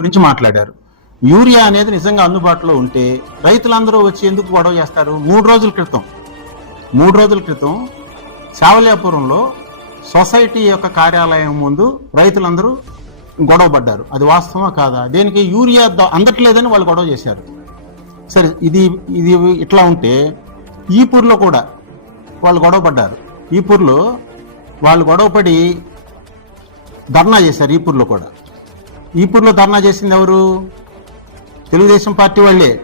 గురించి మాట్లాడారు. యూరియా అనేది నిజంగా అందుబాటులో ఉంటే రైతులందరూ వచ్చి ఎందుకు గొడవ చేస్తారు? మూడు రోజుల క్రితం మూడు రోజుల క్రితం శావల్యాపురంలో సొసైటీ యొక్క కార్యాలయం ముందు రైతులందరూ గొడవ పడ్డారు. అది వాస్తవమా కాదా? దేనికి? యూరియా అందట్లేదని వాళ్ళు గొడవ చేశారు. సరే ఇది ఇది ఇట్లా ఉంటే ఈపూర్లో కూడా వాళ్ళు గొడవ పడ్డారు. ఈపూర్లో వాళ్ళు గొడవపడి ధర్నా చేశారు ఈపూర్లో కూడా. ఈపూర్లో ధర్నా చేసింది ఎవరు? తెలుగుదేశం పార్టీ వాళ్ళే.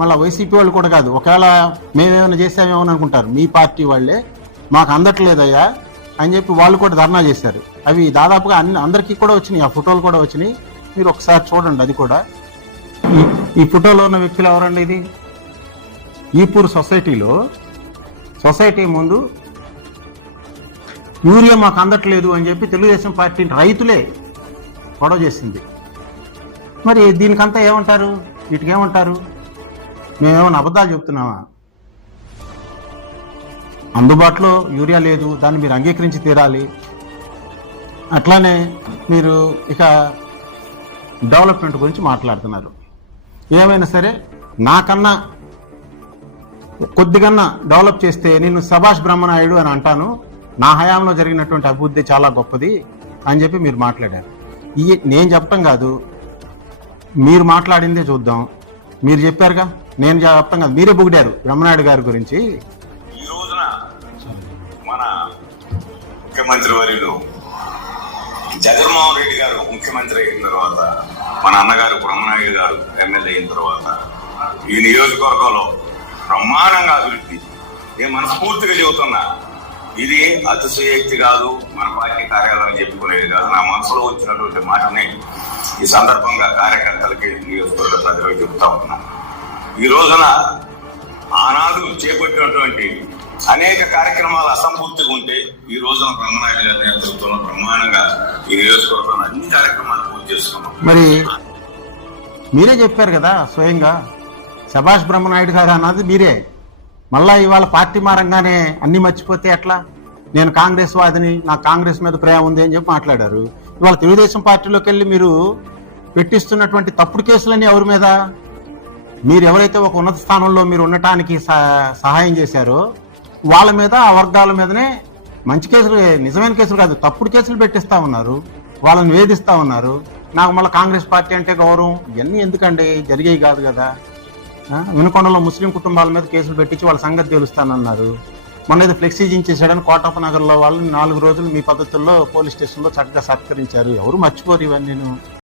మళ్ళీ వైసీపీ వాళ్ళు కూడా కాదు. ఒకవేళ మేమేమైనా చేసామేమో అనుకుంటారు. మీ పార్టీ వాళ్ళే. మాకు అందట్లేదయ్యా అని చెప్పి వాళ్ళు కూడా ధర్నా చేశారు. అవి దాదాపుగా అన్ని అందరికీ కూడా వచ్చినాయి. ఆ ఫోటోలు కూడా వచ్చినాయి. మీరు ఒకసారి చూడండి అది కూడా. ఈ- ఈ ఫోటోలో ఉన్న వ్యక్తులు ఎవరండి ఇది? ఈపూర్ సొసైటీలో. సొసైటీ ముందు యూరియా మాకు అందట్లేదు అని చెప్పి తెలుగుదేశం పార్టీ రైతులే గొడవ చేసింది. మరి దీనికంతా ఏమంటారు? వీటికి ఏమంటారు మేమేమైనా అబద్ధాలు చెప్తున్నామా? అందుబాటులో యూరియా లేదు దాన్ని మీరు అంగీకరించి తీరాలి. అట్లానే మీరు ఇక డెవలప్మెంట్ గురించి మాట్లాడుతున్నారు. ఏమైనా సరే నాకన్నా కొద్దిగన్నా డెవలప్ చేస్తే నేను సభాష్ బ్రహ్మనాయుడు అని అంటాను. నా హయాంలో జరిగినటువంటి అభివృద్ధి చాలా గొప్పది అని చెప్పి మీరు మాట్లాడారు. ఈ నేను చెప్పటం కాదు. మీరు మాట్లాడిందే చూద్దాం. మీరు చెప్పారుగా? నేను చెప్పటం కాదు. మీరే బుగిడారు బ్రహ్మనాయుడు గారి గురించి. ఈ రోజున మన ముఖ్యమంత్రి వర్యులు జగన్మోహన్ రెడ్డి గారు ముఖ్యమంత్రి అయిన తర్వాత మన అన్నగారు బ్రహ్మనాయుడు గారు ఎమ్మెల్యే అయిన తర్వాత ఈ నియోజకవర్గంలో బ్రహ్మాండంగా అభివృద్ధి. నేను మనస్ఫూర్తిగా చెబుతున్నా ఇది అతిశయోక్తి కాదు. మన పార్టీ కార్యాలయం చెప్పుకునేది కాదు. నా మనసులో వచ్చినటువంటి మాటని ఈ సందర్భంగా కార్యకర్తలకి నియోజకవర్గ ప్రజలకు చెప్తా ఉన్నాను ఈ రోజున ఆనాడు చేపట్టినటువంటి అనేక కార్యక్రమాలు అసంపూర్తిగా ఉంటే ఈ రోజున బ్రహ్మనాయుడు గారి నేతృత్వంలో బ్రహ్మాండంగా ఈ నియోజకవర్గంలో అన్ని కార్యక్రమాలు పూర్తి చేసుకున్నాం. మరి మీరే చెప్పారు కదా స్వయంగా. సభాష్ బ్రహ్మనాయుడు గారు అన్నది మీరే. మళ్ళా ఇవాళ పార్టీ మారంగానే అన్ని మర్చిపోతే ఎట్లా? నేను కాంగ్రెస్ వాదిని నాకు కాంగ్రెస్ మీద ప్రేమ ఉంది అని చెప్పి మాట్లాడారు. ఇవాళ తెలుగుదేశం పార్టీలోకి వెళ్ళి మీరు పెట్టిస్తున్నటువంటి తప్పుడు కేసులన్నీ ఎవరి మీద? మీరు ఎవరైతే ఒక ఉన్నత స్థానంలో మీరు ఉండటానికి సహాయం చేశారో వాళ్ళ మీద ఆ వర్గాల మీదనే మంచి కేసులు నిజమైన కేసులు కాదు తప్పుడు కేసులు పెట్టిస్తా ఉన్నారు. వాళ్ళని వేధిస్తా ఉన్నారు. నాకు మళ్ళీ కాంగ్రెస్ పార్టీ అంటే గౌరవం. ఇవన్నీ ఎందుకండి? జరిగేవి కాదు కదా. వినుకొండలో ముస్లిం కుటుంబాల మీద కేసులు పెట్టించి వాళ్ళ సంగతి తెలుస్తానన్నారు. మొన్న ఏదో ఫ్లెక్సీ జించేసాడని కోటప్ప నగర్లో వాళ్ళు నాలుగు రోజులు మీ పద్ధతుల్లో పోలీస్ స్టేషన్లో చక్కగా సత్కరించారు. ఎవరు మర్చిపోరు ఇవన్నీ